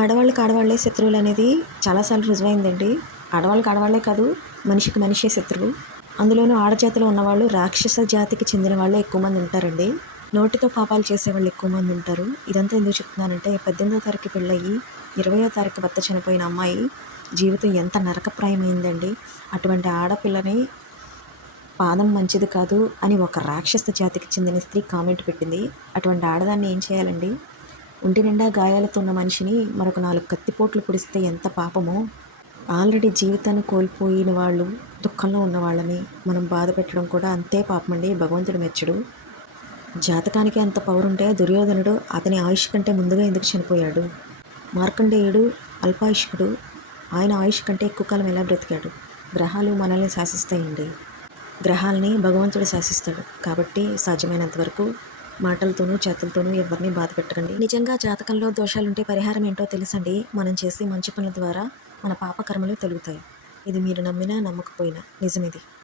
ఆడవాళ్ళకి ఆడవాళ్ళే శత్రువులు అనేది చాలాసార్లు రుజువైందండి. ఆడవాళ్ళకి ఆడవాళ్ళే కాదు, మనిషికి మనిషే శత్రువు. అందులోనూ ఆడజాతిలో ఉన్నవాళ్ళు రాక్షస జాతికి చెందిన వాళ్ళే ఎక్కువ మంది ఉంటారండి. నోటితో పాపాలు చేసేవాళ్ళు ఎక్కువ మంది ఉంటారు. ఇదంతా ఎందుకు చెప్తున్నానంటే 18వ తారీఖు పెళ్ళయ్యి 20వ తారీఖు భర్త చనిపోయిన అమ్మాయి జీవితం ఎంత నరకప్రాయమైందండి. అటువంటి ఆడపిల్లని పాదం మంచిది కాదు అని ఒక రాక్షస జాతికి చెందిన స్త్రీ కామెంట్ పెట్టింది. అటువంటి ఆడదాన్ని ఏం చేయాలండి? ఒంటి నిండా గాయాలతో ఉన్న మనిషిని మరొక 4 కత్తిపోట్లు పొడిస్తే ఎంత పాపమో. ఆల్రెడీ జీవితాన్ని కోల్పోయిన వాళ్ళు, దుఃఖంలో ఉన్న వాళ్ళని మనం బాధ పెట్టడం కూడా అంతే పాపమండి. భగవంతుడు మెచ్చడు. జాతకానికి అంత పవర్ ఉంటే దుర్యోధనుడు అతని ఆయుష్ కంటే ముందుగా ఎందుకు చనిపోయాడు? మార్కండేయుడు అల్పాయుష్కుడు, ఆయన ఆయుష్ కంటే ఎక్కువ కాలం ఎలా బ్రతికాడు? గ్రహాలు మనల్ని శాసిస్తాయండి. గ్రహాలని భగవంతుడు శాసిస్తాడు. కాబట్టి సాధ్యమైనంత వరకు మాటలతోనూ చేతులతోనూ ఎవరిని బాధ పెట్టకండి. నిజంగా జాతకంలో దోషాలుంటే పరిహారం ఏంటో తెలుసండి. మనం చేసే మంచి పనుల ద్వారా మన పాపకర్మలు తొలుగుతాయి. ఇది మీరు నమ్మినా నమ్మకపోయినా నిజమిది.